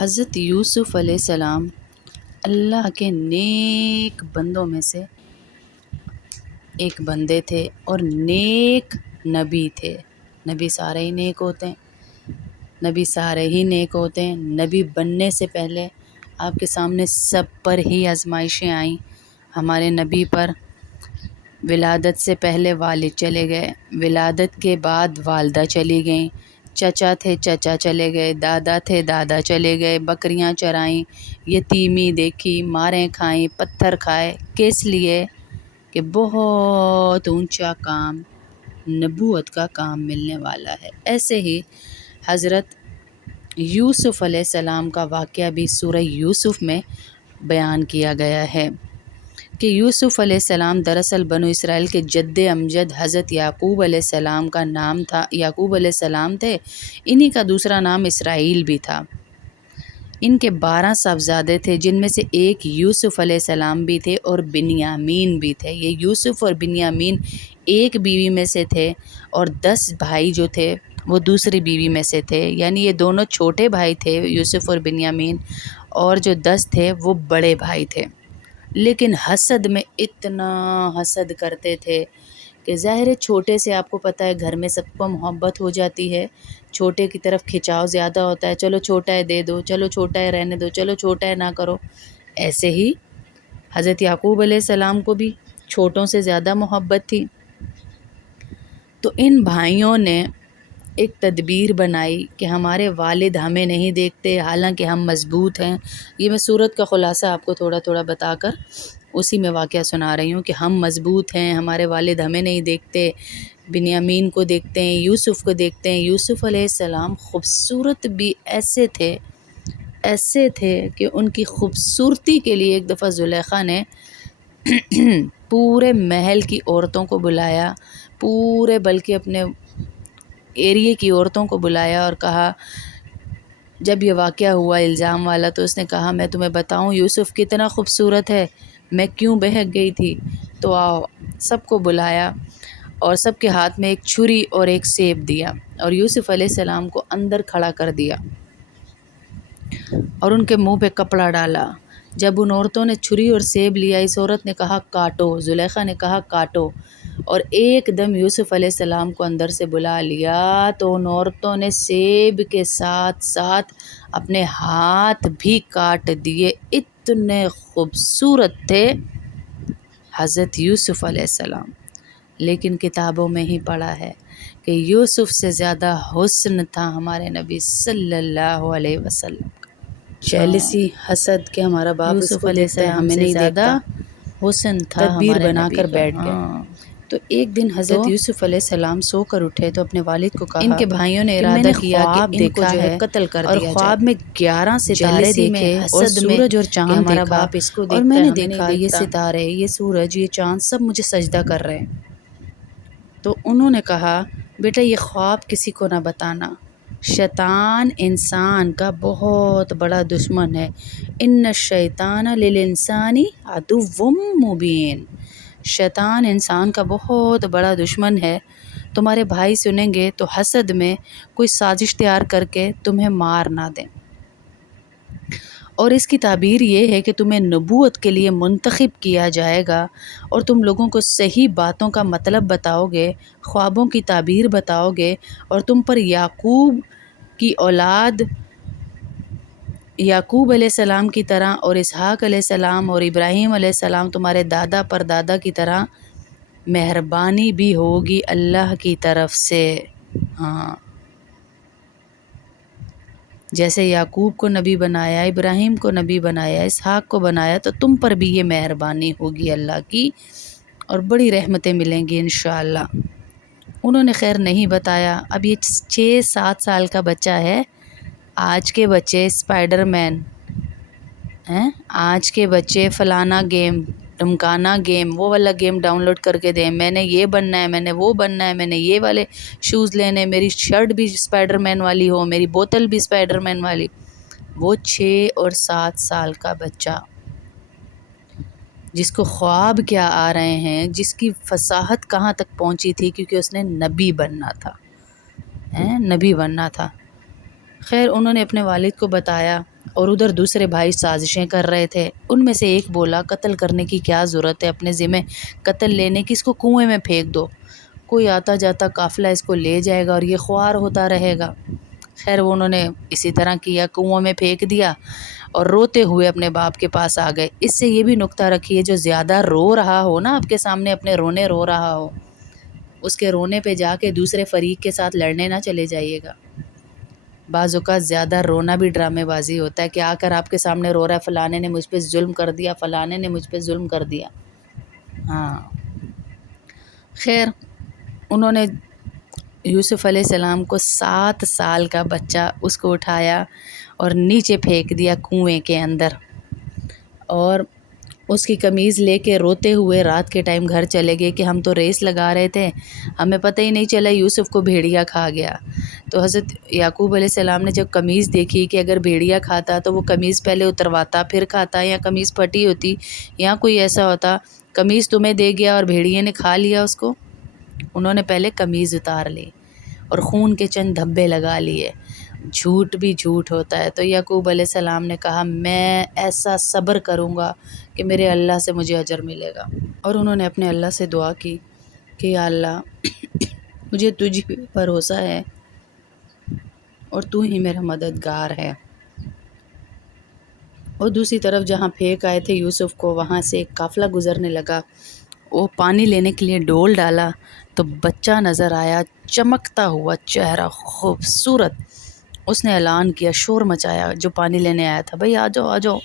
حضرت یوسف علیہ السلام اللہ کے نیک بندوں میں سے ایک بندے تھے اور نیک نبی تھے۔ نبی سارے ہی نیک ہوتے ہیں، نبی بننے سے پہلے آپ کے سامنے سب پر ہی آزمائشیں آئیں۔ ہمارے نبی پر ولادت سے پہلے والد چلے گئے، ولادت کے بعد والدہ چلی گئیں، چچا تھے چچا چلے گئے، دادا تھے دادا چلے گئے، بکریاں چرائیں، یتیمی دیکھی، ماریں کھائیں، پتھر کھائے۔ کس لیے؟ کہ بہت اونچا کام، نبوت کا کام ملنے والا ہے۔ ایسے ہی حضرت یوسف علیہ السلام کا واقعہ بھی سورہ یوسف میں بیان کیا گیا ہے کہ یوسف علیہ السلام دراصل بنو اسرائیل کے جد امجد حضرت یعقوب علیہ السلام کا نام تھا، یعقوب علیہ السلام تھے، انہی کا دوسرا نام اسرائیل بھی تھا۔ ان کے 12 صاحبزادے تھے، جن میں سے ایک یوسف علیہ السلام بھی تھے اور بنیامین بھی تھے۔ یہ یوسف اور بنیامین ایک بیوی میں سے تھے اور 10 بھائی جو تھے وہ دوسری بیوی میں سے تھے، یعنی یہ دونوں چھوٹے بھائی تھے یوسف اور بنیامین، اور جو 10 تھے وہ بڑے بھائی تھے۔ لیکن حسد میں اتنا حسد کرتے تھے کہ ظاہر ہے چھوٹے سے آپ کو پتہ ہے گھر میں سب کو محبت ہو جاتی ہے، چھوٹے کی طرف کھنچاؤ زیادہ ہوتا ہے، چلو چھوٹا ہے دے دو، چلو چھوٹا ہے رہنے دو، چلو چھوٹا ہے نہ کرو۔ ایسے ہی حضرت یعقوب علیہ السلام کو بھی چھوٹوں سے زیادہ محبت تھی، تو ان بھائیوں نے ایک تدبیر بنائی کہ ہمارے والد ہمیں نہیں دیکھتے حالانکہ ہم مضبوط ہیں۔ یہ میں سورت کا خلاصہ آپ کو تھوڑا تھوڑا بتا کر اسی میں واقعہ سنا رہی ہوں کہ ہم مضبوط ہیں، ہمارے والد ہمیں نہیں دیکھتے، بنیامین کو دیکھتے ہیں، یوسف کو دیکھتے ہیں۔ یوسف علیہ السلام خوبصورت بھی ایسے تھے کہ ان کی خوبصورتی کے لیے ایک دفعہ زلیخا نے پورے محل کی عورتوں کو بلایا، بلکہ اپنے ایریے کی عورتوں کو بلایا اور کہا، جب یہ واقعہ ہوا الزام والا، تو اس نے کہا میں تمہیں بتاؤں یوسف کتنا خوبصورت ہے، میں کیوں بہک گئی تھی۔ تو آؤ، سب کو بلایا اور سب کے ہاتھ میں ایک چھری اور ایک سیب دیا اور یوسف علیہ السلام کو اندر کھڑا کر دیا اور ان کے منہ پہ کپڑا ڈالا۔ جب ان عورتوں نے چھری اور سیب لیا، اس عورت نے کہا کاٹو، زلیخا نے کہا کاٹو، اور ایک دم یوسف علیہ السلام کو اندر سے بلا لیا تو ان عورتوں نے سیب کے ساتھ ساتھ اپنے ہاتھ بھی کاٹ دیے۔ اتنے خوبصورت تھے حضرت یوسف علیہ السلام، لیکن کتابوں میں ہی پڑھا ہے کہ یوسف سے زیادہ حسن تھا ہمارے نبی صلی اللہ علیہ وسلم کا۔ جیلسی، حسد کہ ہمارا باپ یوسف علیہ السلام ہمیں نہیں دیکھتا، حسن تھا تدبیر بنا کر بیٹھ گئے۔ تو ایک دن حضرت یوسف علیہ السلام سو کر اٹھے تو اپنے والد کو کہا، ان کے بھائیوں نے ارادہ کیا کہ ان کو جو ہے قتل کر دیا جائے، اور خواب میں 11 ستارے دیکھے اور سورج اور چاند ہمارا باپ اس کو دیکھتا ہے، اور میں نے دیکھا یہ ستارے، یہ سورج، یہ چاند سب مجھے سجدہ کر رہے ہیں۔ تو انہوں نے کہا بیٹا یہ خواب کسی کو نہ بتانا، شیطان انسان کا بہت بڑا دشمن ہے، ان الشیطان للانسان عدو مبین، شیطان انسان کا بہت بڑا دشمن ہے، تمہارے بھائی سنیں گے تو حسد میں کوئی سازش تیار کر کے تمہیں مار نہ دیں، اور اس کی تعبیر یہ ہے کہ تمہیں نبوت کے لیے منتخب کیا جائے گا اور تم لوگوں کو صحیح باتوں کا مطلب بتاؤ گے، خوابوں کی تعبیر بتاؤ گے، اور تم پر یعقوب کی اولاد یعقوب علیہ السلام کی طرح اور اسحاق علیہ السلام اور ابراہیم علیہ السلام تمہارے دادا پر دادا کی طرح مہربانی بھی ہوگی اللہ کی طرف سے۔ ہاں، جیسے یعقوب کو نبی بنایا، ابراہیم کو نبی بنایا، اسحاق کو بنایا، تو تم پر بھی یہ مہربانی ہوگی اللہ کی اور بڑی رحمتیں ملیں گی انشاءاللہ۔ انہوں نے خیر نہیں بتایا۔ اب یہ 6-7 سال کا بچہ ہے، آج کے بچے اسپائڈر مین ہیں، آج کے بچے فلانا گیم، ڈھمکانا گیم، وہ والا گیم ڈاؤن لوڈ کر کے دیں، میں نے یہ بننا ہے، میں نے وہ بننا ہے، میں نے یہ والے شوز لینے، میری شرٹ بھی اسپائڈر مین والی ہو، میری بوتل بھی اسپائڈر مین والی۔ وہ 6 اور 7 سال کا بچہ جس کو خواب کیا آ رہے ہیں، جس کی فصاحت کہاں تک پہنچی تھی، کیونکہ اس نے نبی بننا تھا، نبی بننا تھا۔ خیر انہوں نے اپنے والد کو بتایا اور ادھر دوسرے بھائی سازشیں کر رہے تھے۔ ان میں سے ایک بولا قتل کرنے کی کیا ضرورت ہے، اپنے ذمہ قتل لینے کی، اس کو کنویں میں پھینک دو، کوئی آتا جاتا قافلہ اس کو لے جائے گا اور یہ خوار ہوتا رہے گا۔ خیر وہ انہوں نے اسی طرح کیا، کنویں میں پھینک دیا اور روتے ہوئے اپنے باپ کے پاس آ گئے۔ اس سے یہ بھی نکتہ رکھیے، جو زیادہ رو رہا ہو نا آپ کے سامنے، اپنے رونے رو رہا ہو، اس کے رونے پہ جا کے دوسرے فریق کے ساتھ لڑنے نہ چلے جائیے گا۔ بعض اوقات زیادہ رونا بھی ڈرامے بازی ہوتا ہے کہ آ کر آپ کے سامنے رو رہا ہے فلانے نے مجھ پہ ظلم کر دیا، فلانے نے مجھ پہ ظلم کر دیا۔ ہاں خیر انہوں نے یوسف علیہ السلام کو 7 سال کا بچہ اس کو اٹھایا اور نیچے پھینک دیا کنویں کے اندر، اور اس کی قمیض لے کے روتے ہوئے رات کے ٹائم گھر چلے گئے کہ ہم تو ریس لگا رہے تھے، ہمیں پتہ ہی نہیں چلا یوسف کو بھیڑیا کھا گیا۔ تو حضرت یعقوب علیہ السلام نے جب قمیض دیکھی کہ اگر بھیڑیا کھاتا تو وہ قمیض پہلے اترواتا پھر کھاتا، یا قمیض پھٹی ہوتی، یا کوئی ایسا ہوتا، قمیض تمہیں دے گیا اور بھیڑیے نے کھا لیا اس کو۔ انہوں نے پہلے قمیض اتار لی اور خون کے چند دھبے لگا لیے۔ جھوٹ بھی جھوٹ ہوتا ہے، تو یعقوب علیہ السلام نے کہا میں ایسا صبر کروں گا کہ میرے اللہ سے مجھے اجر ملے گا۔ اور انہوں نے اپنے اللہ سے دعا کی کہ یا اللہ مجھے تجھ پہ بھروسہ ہے اور تو ہی میرا مددگار ہے۔ اور دوسری طرف جہاں پھینک آئے تھے یوسف کو، وہاں سے ایک قافلہ گزرنے لگا، وہ پانی لینے کے لیے ڈول ڈالا تو بچہ نظر آیا، چمکتا ہوا چہرہ، خوبصورت۔ اس نے اعلان کیا، شور مچایا، جو پانی لینے آیا تھا، بھئی آ جاؤ آ جاؤ،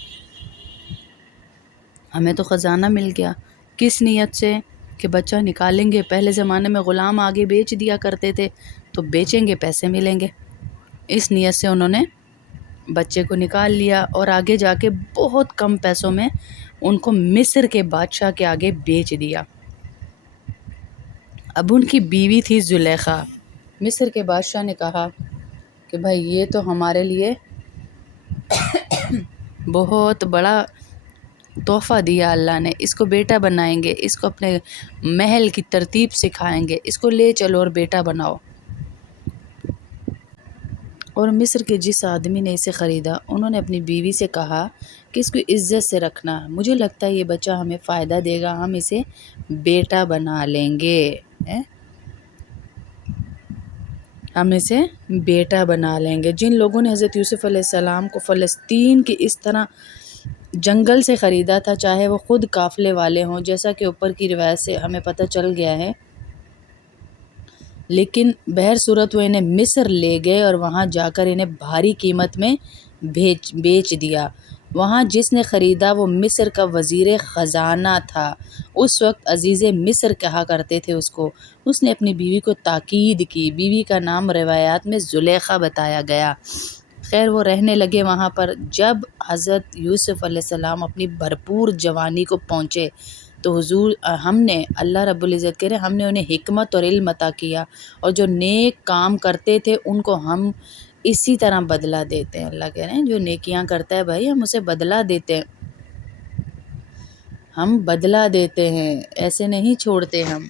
ہمیں تو خزانہ مل گیا۔ کس نیت سے کہ بچہ نکالیں گے، پہلے زمانے میں غلام آگے بیچ دیا کرتے تھے تو بیچیں گے پیسے ملیں گے، اس نیت سے انہوں نے بچے کو نکال لیا اور آگے جا کے بہت کم پیسوں میں ان کو مصر کے بادشاہ کے آگے بیچ دیا۔ اب ان کی بیوی تھی زلیخا۔ مصر کے بادشاہ نے کہا کہ بھائی یہ تو ہمارے لیے بہت بڑا تحفہ دیا اللہ نے، اس کو بیٹا بنائیں گے، اس کو اپنے محل کی ترتیب سکھائیں گے، اس کو لے چلو اور بیٹا بناؤ۔ اور مصر کے جس آدمی نے اسے خریدا، انہوں نے اپنی بیوی سے کہا کہ اس کو عزت سے رکھنا، مجھے لگتا ہے یہ بچہ ہمیں فائدہ دے گا، ہم اسے بیٹا بنا لیں گے، ہم اسے بیٹا بنا لیں گے۔ جن لوگوں نے حضرت یوسف علیہ السلام کو فلسطین کی اس طرح جنگل سے خریدا تھا، چاہے وہ خود قافلے والے ہوں، جیسا کہ اوپر کی روایت سے ہمیں پتہ چل گیا ہے، لیکن بہر صورت وہ انہیں مصر لے گئے اور وہاں جا کر انہیں بھاری قیمت میں بیچ دیا۔ وہاں جس نے خریدا وہ مصر کا وزیر خزانہ تھا، اس وقت عزیز مصر کہا کرتے تھے اس کو۔ اس نے اپنی بیوی کو تاکید کی، بیوی کا نام روایات میں زلیخا بتایا گیا۔ خیر وہ رہنے لگے وہاں پر۔ جب حضرت یوسف علیہ السلام اپنی بھرپور جوانی کو پہنچے تو حضور ہم نے، اللہ رب العزت کہہ رہے ہم نے انہیں حکمت اور علم عطا کیا، اور جو نیک کام کرتے تھے ان کو ہم اسی طرح بدلہ دیتے ہیں۔ اللہ کہہ رہے ہیں جو نیکیاں کرتا ہے بھائی ہم اسے بدلہ دیتے ہیں، ہم بدلہ دیتے ہیں، ایسے نہیں چھوڑتے ہم۔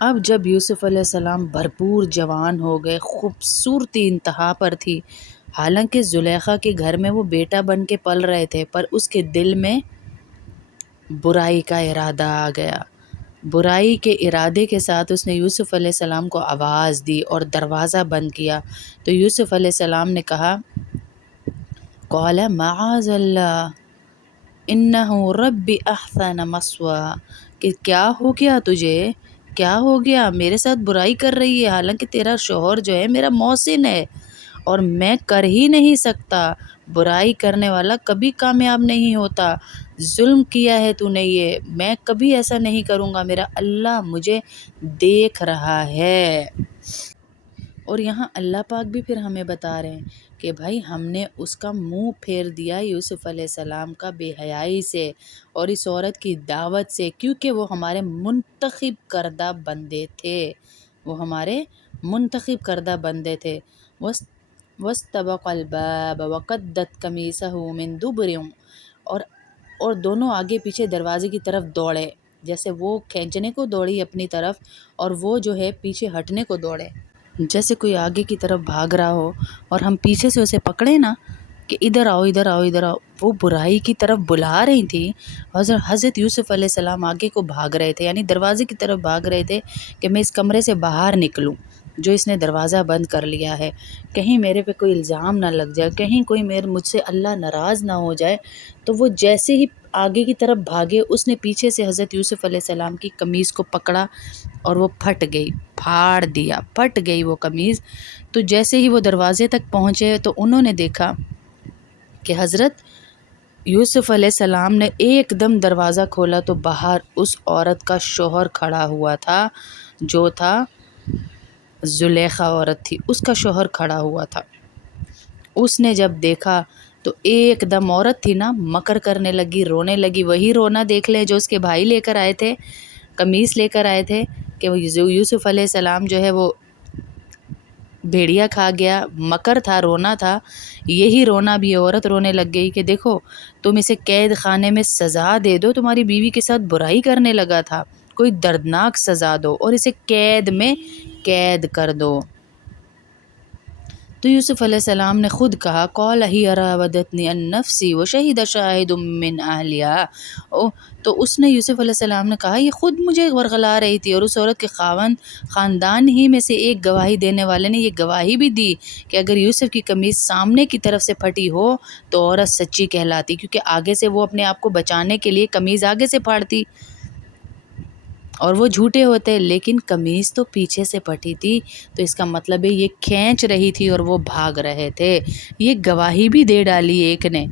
اب جب یوسف علیہ السلام بھرپور جوان ہو گئے، خوبصورتی انتہا پر تھی، حالانکہ زلیخا کے گھر میں وہ بیٹا بن کے پل رہے تھے، پر اس کے دل میں برائی کا ارادہ آ گیا۔ برائی کے ارادے کے ساتھ اس نے یوسف علیہ السلام کو آواز دی اور دروازہ بند کیا۔ تو یوسف علیہ السلام نے کہا قال معاذ اللہ انہ ربی احسن مثواہ، کہ کیا ہو گیا تجھے، کیا ہو گیا، میرے ساتھ برائی کر رہی ہے، حالانکہ تیرا شوہر جو ہے میرا محسن ہے اور میں کر ہی نہیں سکتا، برائی کرنے والا کبھی کامیاب نہیں ہوتا، ظلم کیا ہے تو نے، یہ میں کبھی ایسا نہیں کروں گا، میرا اللہ مجھے دیکھ رہا ہے۔ اور یہاں اللہ پاک بھی پھر ہمیں بتا رہے ہیں کہ بھائی ہم نے اس کا منہ پھیر دیا یوسف علیہ السلام کا بے حیائی سے اور اس عورت کی دعوت سے، کیونکہ وہ ہمارے منتخب کردہ بندے تھے، وہ ہمارے منتخب کردہ بندے تھے۔ وَاسْتَبَقَ الْبَابَ وَقَدَّتْ قَمِيصَهُ مِن دُبُرٍ، اور دونوں آگے پیچھے دروازے کی طرف دوڑے، جیسے وہ کھینچنے کو دوڑی اپنی طرف اور وہ جو ہے پیچھے ہٹنے کو دوڑے، جیسے کوئی آگے کی طرف بھاگ رہا ہو اور ہم پیچھے سے اسے پکڑیں نا کہ ادھر آؤ ادھر آؤ ادھر آؤ، وہ برائی کی طرف بلا رہی تھیں۔ حضرت یوسف علیہ السلام آگے کو بھاگ رہے تھے، یعنی دروازے کی طرف بھاگ رہے تھے کہ میں اس کمرے سے باہر نکلوں جو اس نے دروازہ بند کر لیا ہے، کہیں میرے پہ کوئی الزام نہ لگ جائے، کہیں کوئی مجھ سے اللہ ناراض نہ ہو جائے۔ تو وہ جیسے ہی آگے کی طرف بھاگے، اس نے پیچھے سے حضرت یوسف علیہ السلام کی قمیص کو پکڑا اور وہ پھٹ گئی، پھاڑ دیا، پھٹ گئی وہ قمیص۔ تو جیسے ہی وہ دروازے تک پہنچے تو انہوں نے دیکھا کہ حضرت یوسف علیہ السلام نے ایک دم دروازہ کھولا تو باہر اس عورت کا شوہر کھڑا ہوا تھا، جو تھا زلیخا عورت تھی، اس کا شوہر کھڑا ہوا تھا۔ اس نے جب دیکھا تو ایک دم، عورت تھی نا، مکر کرنے لگی، رونے لگی، وہی رونا دیکھ لیں جو اس کے بھائی لے کر آئے تھے، قمیص لے کر آئے تھے، کہ وہ یوسف علیہ السلام جو ہے وہ بھیڑیا کھا گیا، مکر تھا، رونا تھا، یہی رونا بھی عورت رونے لگ گئی کہ دیکھو تم اسے قید خانے میں سزا دے دو، تمہاری بیوی کے ساتھ برائی کرنے لگا تھا، کوئی دردناک سزا دو اور اسے قید میں قید کر دو۔ تو یوسف علیہ السلام نے خود کہا قال ہی راودتنی عن نفسی وشہد شاہد من اہلہا، تو اس نے یوسف علیہ السلام نے کہا یہ خود مجھے ورغلا رہی تھی، اور اس عورت کے خاندان ہی میں سے ایک گواہی دینے والے نے یہ گواہی بھی دی کہ اگر یوسف کی قمیص سامنے کی طرف سے پھٹی ہو تو عورت سچی کہلاتی، کیونکہ آگے سے وہ اپنے آپ کو بچانے کے لیے قمیص آگے سے پھاڑتی اور وہ جھوٹے ہوتے، لیکن قمیص تو پیچھے سے پھٹی تھی، تو اس کا مطلب ہے یہ کھینچ رہی تھی اور وہ بھاگ رہے تھے۔ یہ گواہی بھی دے ڈالی ایک نے۔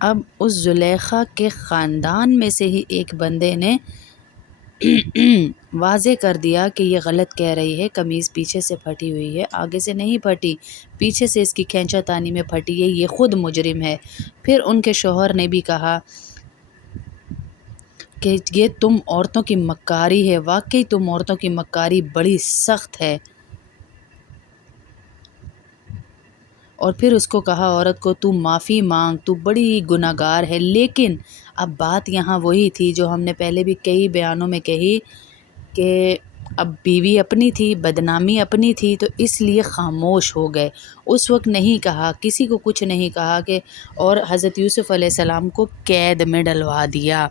اب اس زلیخا کے خاندان میں سے ہی ایک بندے نے واضح کر دیا کہ یہ غلط کہہ رہی ہے، قمیص پیچھے سے پھٹی ہوئی ہے، آگے سے نہیں پھٹی، پیچھے سے اس کی کھینچا تانی میں پھٹی ہے، یہ خود مجرم ہے۔ پھر ان کے شوہر نے بھی کہا کہ یہ تم عورتوں کی مکاری ہے، واقعی تم عورتوں کی مکاری بڑی سخت ہے۔ اور پھر اس کو کہا عورت کو تو معافی مانگ، تو بڑی گناہگار ہے۔ لیکن اب بات یہاں وہی تھی جو ہم نے پہلے بھی کئی بیانوں میں کہی کہ اب بیوی اپنی تھی، بدنامی اپنی تھی، تو اس لیے خاموش ہو گئے، اس وقت نہیں کہا، کسی کو کچھ نہیں کہا کہ، اور حضرت یوسف علیہ السلام کو قید میں ڈلوا دیا۔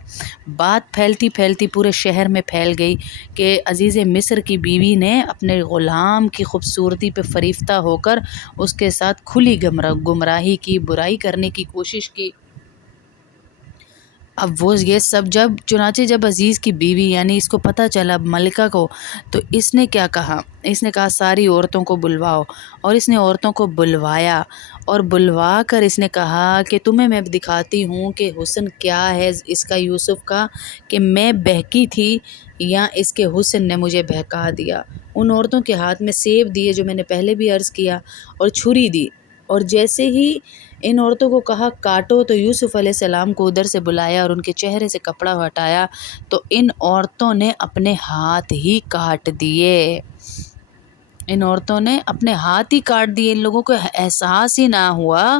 بات پھیلتی پھیلتی پورے شہر میں پھیل گئی کہ عزیز مصر کی بیوی نے اپنے غلام کی خوبصورتی پہ فریفتہ ہو کر اس کے ساتھ کھلی گمراہی کی، برائی کرنے کی کوشش کی۔ اب وہ یہ سب چنانچہ جب عزیز کی بیوی یعنی اس کو پتہ چلا ملکہ کو، تو اس نے کیا کہا، اس نے کہا ساری عورتوں کو بلواؤ، اور اس نے عورتوں کو بلوایا، اور بلوا کر اس نے کہا کہ تمہیں میں دکھاتی ہوں کہ حسن کیا ہے اس کا، یوسف کا، کہ میں بہکی تھی یا اس کے حسن نے مجھے بہکا دیا۔ ان عورتوں کے ہاتھ میں سیب دیے جو میں نے پہلے بھی عرض کیا، اور چھری دی، اور جیسے ہی ان عورتوں کو کہا کاٹو، تو یوسف علیہ السلام کو ادھر سے بلایا اور ان کے چہرے سے کپڑا ہٹایا، تو ان عورتوں نے اپنے ہاتھ ہی کاٹ دیے، ان عورتوں نے اپنے ہاتھ ہی کاٹ دیے۔ ان لوگوں کو احساس ہی نہ ہوا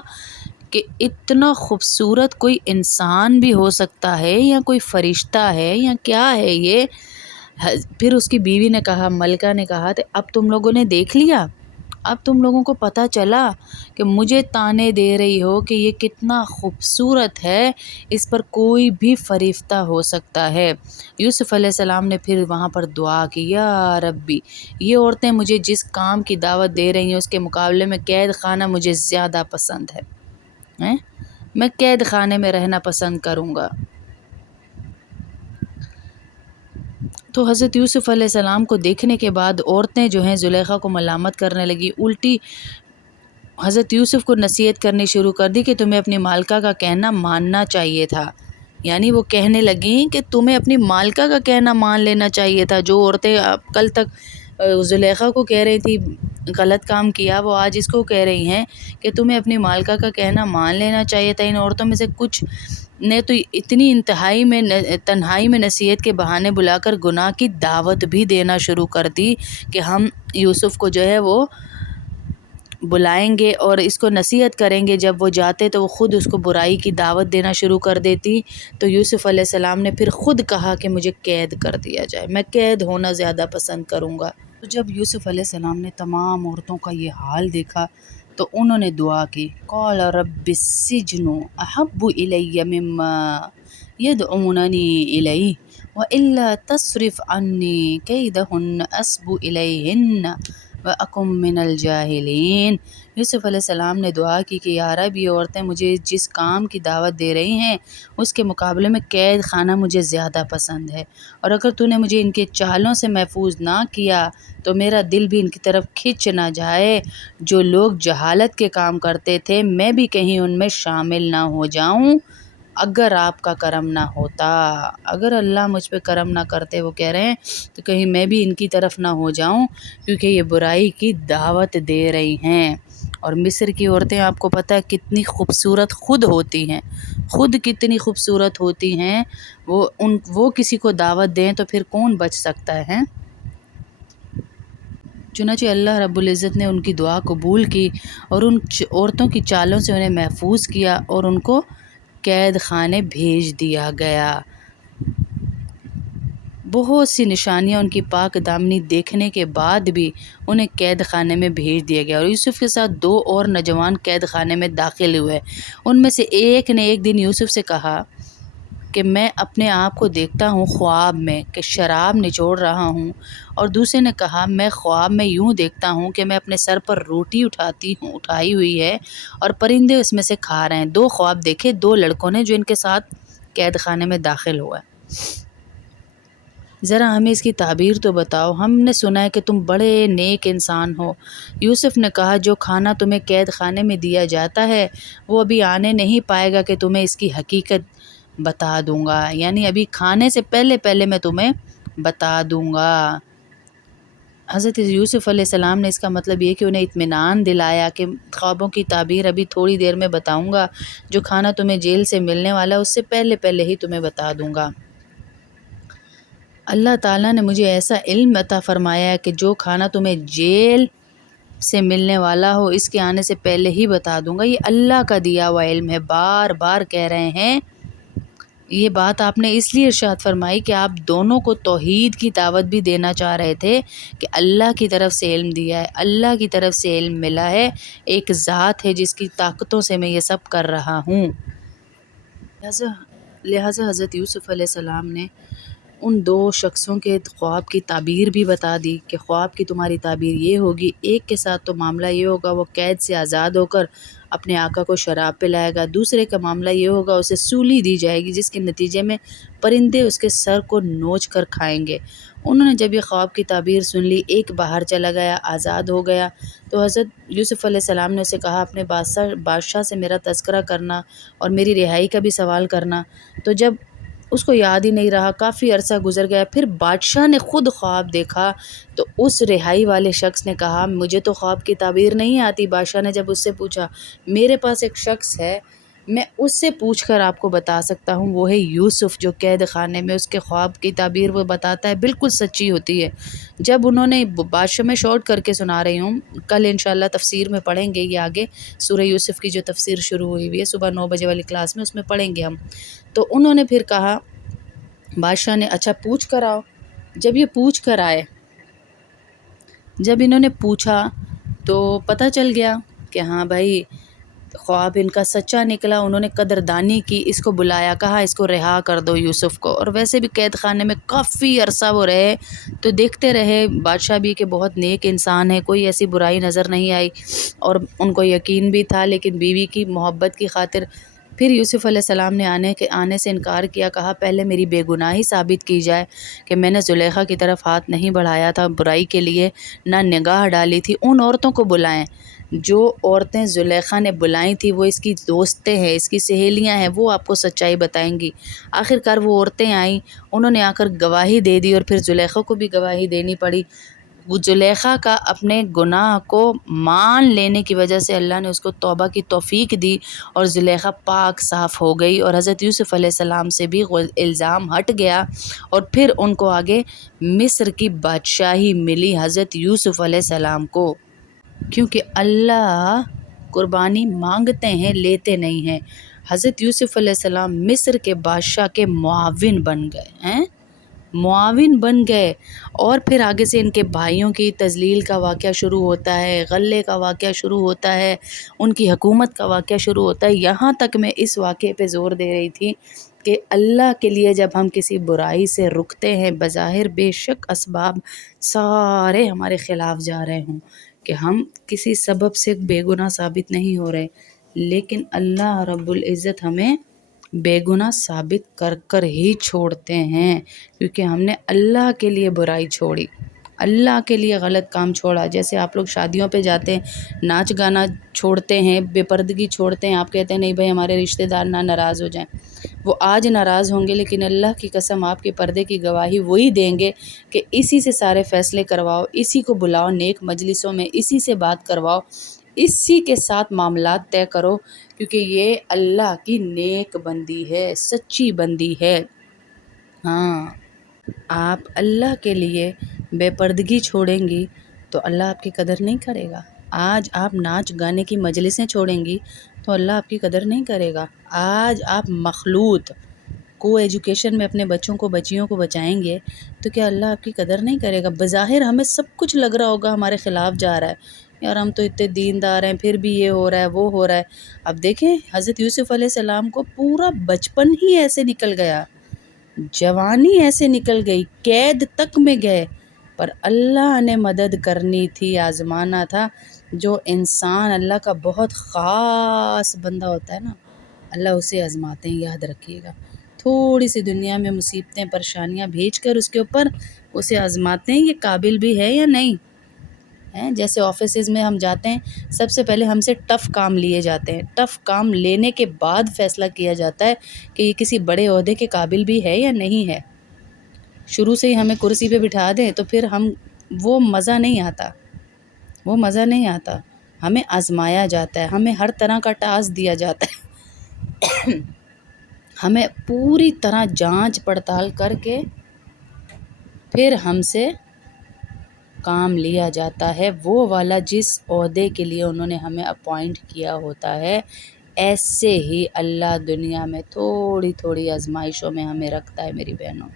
کہ اتنا خوبصورت کوئی انسان بھی ہو سکتا ہے یا کوئی فرشتہ ہے یا کیا ہے یہ۔ پھر اس کی بیوی نے کہا، ملکہ نے کہا کہ اب تم لوگوں نے دیکھ لیا، اب تم لوگوں کو پتہ چلا کہ مجھے تانے دے رہی ہو کہ یہ کتنا خوبصورت ہے، اس پر کوئی بھی فریفتہ ہو سکتا ہے۔ یوسف علیہ السلام نے پھر وہاں پر دعا کی، یا ربی، یہ عورتیں مجھے جس کام کی دعوت دے رہی ہیں اس کے مقابلے میں قید خانہ مجھے زیادہ پسند ہے، میں قید خانے میں رہنا پسند کروں گا۔ تو حضرت یوسف علیہ السلام کو دیکھنے کے بعد عورتیں جو ہیں زلیخا کو ملامت کرنے لگی، الٹی حضرت یوسف کو نصیحت کرنی شروع کر دی کہ تمہیں اپنی مالکہ کا کہنا ماننا چاہیے تھا، یعنی وہ کہنے لگیں کہ تمہیں اپنی مالکہ کا کہنا مان لینا چاہیے تھا۔ جو عورتیں کل تک زلیخا کو کہہ رہی تھی غلط کام کیا، وہ آج اس کو کہہ رہی ہیں کہ تمہیں اپنی مالکہ کا کہنا مان لینا چاہیے تھا۔ ان عورتوں میں سے کچھ نے تو اتنی تنہائی میں نصیحت کے بہانے بلا کر گناہ کی دعوت بھی دینا شروع کر دی کہ ہم یوسف کو جو ہے وہ بلائیں گے اور اس کو نصیحت کریں گے، جب وہ جاتے تو وہ خود اس کو برائی کی دعوت دینا شروع کر دیتی۔ تو یوسف علیہ السلام نے پھر خود کہا کہ مجھے قید کر دیا جائے، میں قید ہونا زیادہ پسند کروں گا۔ تو جب یوسف علیہ السلام نے تمام عورتوں کا یہ حال دیکھا تو انہوں نے دعا کی، قال رب السجن احب الی مما یدعوننی الیہ وإلا تصرف عنی کیدہن اصب الیہن وَأَكُن مِّنَ الْجَاهِلِينَ۔ یوسف علیہ السلام نے دعا کی کہ یا رب یہ عورتیں مجھے جس کام کی دعوت دے رہی ہیں اس کے مقابلے میں قید خانہ مجھے زیادہ پسند ہے، اور اگر تو نے مجھے ان کے چالوں سے محفوظ نہ کیا تو میرا دل بھی ان کی طرف کھنچ نہ جائے۔ جو لوگ جہالت کے کام کرتے تھے میں بھی کہیں ان میں شامل نہ ہو جاؤں اگر آپ کا کرم نہ ہوتا۔ اگر اللہ مجھ پہ کرم نہ کرتے، وہ کہہ رہے ہیں، تو کہیں میں بھی ان کی طرف نہ ہو جاؤں، کیونکہ یہ برائی کی دعوت دے رہی ہیں۔ اور مصر کی عورتیں آپ کو پتہ ہے کتنی خوبصورت خود ہوتی ہیں، خود کتنی خوبصورت ہوتی ہیں، وہ کسی کو دعوت دیں تو پھر کون بچ سکتا ہے؟ چنانچہ اللہ رب العزت نے ان کی دعا قبول کی اور ان عورتوں کی چالوں سے انہیں محفوظ کیا اور ان کو قید خانے بھیج دیا گیا۔ بہت سی نشانیاں ان کی پاک دامنی دیکھنے کے بعد بھی انہیں قید خانے میں بھیج دیا گیا، اور یوسف کے ساتھ 2 اور نوجوان قید خانے میں داخل ہوئے۔ ان میں سے ایک نے ایک دن یوسف سے کہا کہ میں اپنے آپ کو دیکھتا ہوں خواب میں کہ شراب نچوڑ رہا ہوں، اور دوسرے نے کہا میں خواب میں یوں دیکھتا ہوں کہ میں اپنے سر پر روٹی اٹھائی ہوئی ہے اور پرندے اس میں سے کھا رہے ہیں۔ 2 خواب دیکھے 2 لڑکوں نے جو ان کے ساتھ قید خانے میں داخل ہوا۔ ذرا ہمیں اس کی تعبیر تو بتاؤ، ہم نے سنا ہے کہ تم بڑے نیک انسان ہو۔ یوسف نے کہا جو کھانا تمہیں قید خانے میں دیا جاتا ہے وہ ابھی آنے نہیں پائے گا کہ تمہیں اس کی حقیقت بتا دوں گا، یعنی ابھی کھانے سے پہلے میں تمہیں بتا دوں گا۔ حضرت یوسف علیہ السلام نے اس کا مطلب یہ کہ انہیں اطمینان دلایا کہ خوابوں کی تعبیر ابھی تھوڑی دیر میں بتاؤں گا، جو کھانا تمہیں جیل سے ملنے والا اس سے پہلے ہی تمہیں بتا دوں گا۔ اللہ تعالیٰ نے مجھے ایسا علم عطا فرمایا ہے کہ جو کھانا تمہیں جیل سے ملنے والا ہو اس کے آنے سے پہلے ہی بتا دوں گا۔ یہ اللہ کا دیا ہوا علم ہے۔ بار بار کہہ رہے ہیں، یہ بات آپ نے اس لیے ارشاد فرمائی کہ آپ دونوں کو توحید کی دعوت بھی دینا چاہ رہے تھے کہ اللہ کی طرف سے علم دیا ہے، اللہ کی طرف سے علم ملا ہے، ایک ذات ہے جس کی طاقتوں سے میں یہ سب کر رہا ہوں۔ لہٰذا حضرت یوسف علیہ السلام نے ان 2 شخصوں کے خواب کی تعبیر بھی بتا دی کہ خواب کی تمہاری تعبیر یہ ہوگی، ایک کے ساتھ تو معاملہ یہ ہوگا وہ قید سے آزاد ہو کر اپنے آقا کو شراب پلائے گا، دوسرے کا معاملہ یہ ہوگا اسے سولی دی جائے گی جس کے نتیجے میں پرندے اس کے سر کو نوچ کر کھائیں گے۔ انہوں نے جب یہ خواب کی تعبیر سن لی، ایک باہر چلا گیا، آزاد ہو گیا، تو حضرت یوسف علیہ السلام نے اسے کہا اپنے بادشاہ سے میرا تذکرہ کرنا اور میری رہائی کا بھی سوال کرنا۔ تو جب اس کو یاد ہی نہیں رہا، کافی عرصہ گزر گیا، پھر بادشاہ نے خود خواب دیکھا تو اس رہائی والے شخص نے کہا مجھے تو خواب کی تعبیر نہیں آتی۔ بادشاہ نے جب اس سے پوچھا میرے پاس ایک شخص ہے، میں اس سے پوچھ کر آپ کو بتا سکتا ہوں، وہ ہے یوسف جو قید خانے میں، اس کے خواب کی تعبیر وہ بتاتا ہے، بالکل سچی ہوتی ہے۔ جب انہوں نے بادشاہ میں شارٹ کر کے سنا رہی ہوں، کل انشاءاللہ تفسیر میں پڑھیں گے، یہ آگے سورہ یوسف کی جو تفسیر شروع ہوئی ہے صبح 9 بجے والی کلاس میں، اس میں پڑھیں گے ہم۔ تو انہوں نے پھر کہا بادشاہ نے اچھا پوچھ کر آؤ۔ جب یہ پوچھ کر آئے، جب انہوں نے پوچھا تو پتہ چل گیا کہ ہاں بھائی خواب ان کا سچا نکلا۔ انہوں نے قدردانی کی، اس کو بلایا، کہا اس کو رہا کر دو یوسف کو، اور ویسے بھی قید خانے میں کافی عرصہ وہ رہے تو دیکھتے رہے بادشاہ بھی کہ بہت نیک انسان ہے، کوئی ایسی برائی نظر نہیں آئی، اور ان کو یقین بھی تھا، لیکن بیوی کی محبت کی خاطر پھر یوسف علیہ السلام نے آنے سے انکار کیا، کہا پہلے میری بے گناہی ثابت کی جائے کہ میں نے زلیخا کی طرف ہاتھ نہیں بڑھایا تھا برائی کے لیے، نہ نگاہ ڈالی تھی۔ ان عورتوں کو بلائیں جو عورتیں زلیخا نے بلائیں تھیں، وہ اس کی دوستیں ہیں، اس کی سہیلیاں ہیں، وہ آپ کو سچائی بتائیں گی۔ آخرکار وہ عورتیں آئیں، انہوں نے آ کر گواہی دے دی، اور پھر زلیخا کو بھی گواہی دینی پڑی۔ وہ زلیخا کا اپنے گناہ کو مان لینے کی وجہ سے اللہ نے اس کو توبہ کی توفیق دی، اور زلیخا پاک صاف ہو گئی، اور حضرت یوسف علیہ السلام سے بھی الزام ہٹ گیا، اور پھر ان کو آگے مصر کی بادشاہی ملی حضرت یوسف علیہ السلام کو، کیونکہ اللہ قربانی مانگتے ہیں لیتے نہیں ہیں۔ حضرت یوسف علیہ السلام مصر کے بادشاہ کے معاون بن گئے ہیں۔ معاون بن گئے، اور پھر آگے سے ان کے بھائیوں کی تذلیل کا واقعہ شروع ہوتا ہے، غلے کا واقعہ شروع ہوتا ہے، ان کی حکومت کا واقعہ شروع ہوتا ہے۔ یہاں تک میں اس واقعے پہ زور دے رہی تھی کہ اللہ کے لیے جب ہم کسی برائی سے رکتے ہیں، بظاہر بے شک اسباب سارے ہمارے خلاف جا رہے ہوں، کہ ہم کسی سبب سے بے گناہ ثابت نہیں ہو رہے، لیکن اللہ رب العزت ہمیں بے گناہ ثابت کر کر ہی چھوڑتے ہیں، کیونکہ ہم نے اللہ کے لیے برائی چھوڑی، اللہ کے لیے غلط کام چھوڑا۔ جیسے آپ لوگ شادیوں پہ جاتے ہیں، ناچ گانا چھوڑتے ہیں، بے پردگی چھوڑتے ہیں، آپ کہتے ہیں نہیں بھائی ہمارے رشتہ دار نہ ناراض ہو جائیں۔ وہ آج ناراض ہوں گے، لیکن اللہ کی قسم آپ کے پردے کی گواہی وہی دیں گے کہ اسی سے سارے فیصلے کرواؤ، اسی کو بلاؤ نیک مجلسوں میں، اسی سے بات کرواؤ، اسی کے ساتھ معاملات طے کرو، کیونکہ یہ اللہ کی نیک بندی ہے، سچی بندی ہے۔ ہاں، آپ اللہ کے لیے بے پردگی چھوڑیں گی تو اللہ آپ کی قدر نہیں کرے گا۔ آج آپ ناچ گانے کی مجلسیں چھوڑیں گی تو اللہ آپ کی قدر نہیں کرے گا۔ آج آپ مخلوط کو ایجوکیشن میں اپنے بچوں کو بچیوں کو بچائیں گے تو کیا اللہ آپ کی قدر نہیں کرے گا؟ بظاہر ہمیں سب کچھ لگ رہا ہوگا ہمارے خلاف جا رہا ہے، یار ہم تو اتنے دیندار ہیں پھر بھی یہ ہو رہا ہے وہ ہو رہا ہے۔ اب دیکھیں حضرت یوسف علیہ السلام کو پورا بچپن ہی ایسے نکل گیا، جوانی ایسے نکل گئی، قید تک میں گئے، پر اللہ نے مدد کرنی تھی، آزمانا تھا۔ جو انسان اللہ کا بہت خاص بندہ ہوتا ہے نا، اللہ اسے آزماتے ہیں، یاد رکھیے گا۔ تھوڑی سی دنیا میں مصیبتیں پریشانیاں بھیج کر اس کے اوپر اسے آزماتے ہیں، یہ قابل بھی ہے یا نہیں ہے۔ جیسے آفیسز میں ہم جاتے ہیں، سب سے پہلے ہم سے ٹف کام لیے جاتے ہیں، ٹف کام لینے کے بعد فیصلہ کیا جاتا ہے کہ یہ کسی بڑے عہدے کے قابل بھی ہے یا نہیں ہے۔ شروع سے ہی ہمیں کرسی پہ بٹھا دیں تو پھر وہ مزہ نہیں آتا، وہ مزہ نہیں آتا۔ ہمیں آزمایا جاتا ہے، ہمیں ہر طرح کا ٹاسک دیا جاتا ہے، ہمیں پوری طرح جانچ پڑتال کر کے پھر ہم سے کام لیا جاتا ہے، وہ والا جس عہدے کے لیے انہوں نے ہمیں اپوائنٹ کیا ہوتا ہے۔ ایسے ہی اللہ دنیا میں تھوڑی تھوڑی آزمائشوں میں ہمیں رکھتا ہے میری بہنوں،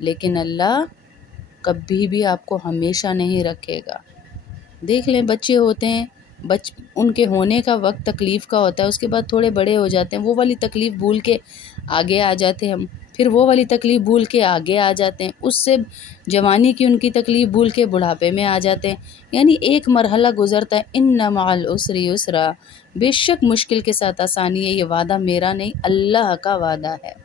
لیکن اللہ کبھی بھی آپ کو ہمیشہ نہیں رکھے گا۔ دیکھ لیں بچے ہوتے ہیں، ان کے ہونے کا وقت تکلیف کا ہوتا ہے، اس کے بعد تھوڑے بڑے ہو جاتے ہیں، وہ والی تکلیف بھول کے آگے آ جاتے ہیں ہم، پھر وہ والی تکلیف بھول کے آگے آ جاتے ہیں، اس سے جوانی کی ان کی تکلیف بھول کے بڑھاپے میں آ جاتے ہیں۔ یعنی ایک مرحلہ گزرتا ہے، ان مع العسر یسرا، بے شک مشکل کے ساتھ آسانی ہے، یہ وعدہ میرا نہیں اللہ کا وعدہ ہے۔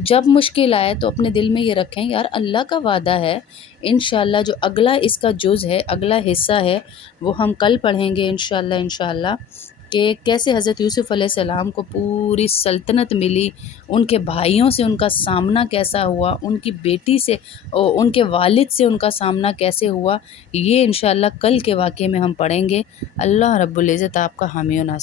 جب مشکل آئے تو اپنے دل میں یہ رکھیں یار اللہ کا وعدہ ہے، انشاءاللہ جو اگلا اس کا جز ہے، اگلا حصہ ہے، وہ ہم کل پڑھیں گے انشاءاللہ کہ کیسے حضرت یوسف علیہ السلام کو پوری سلطنت ملی، ان کے بھائیوں سے ان کا سامنا کیسا ہوا، ان کی بیٹی سے ان کے والد سے ان کا سامنا کیسے ہوا، یہ انشاءاللہ کل کے واقعے میں ہم پڑھیں گے۔ اللہ رب العزت آپ کا حامی و ناصر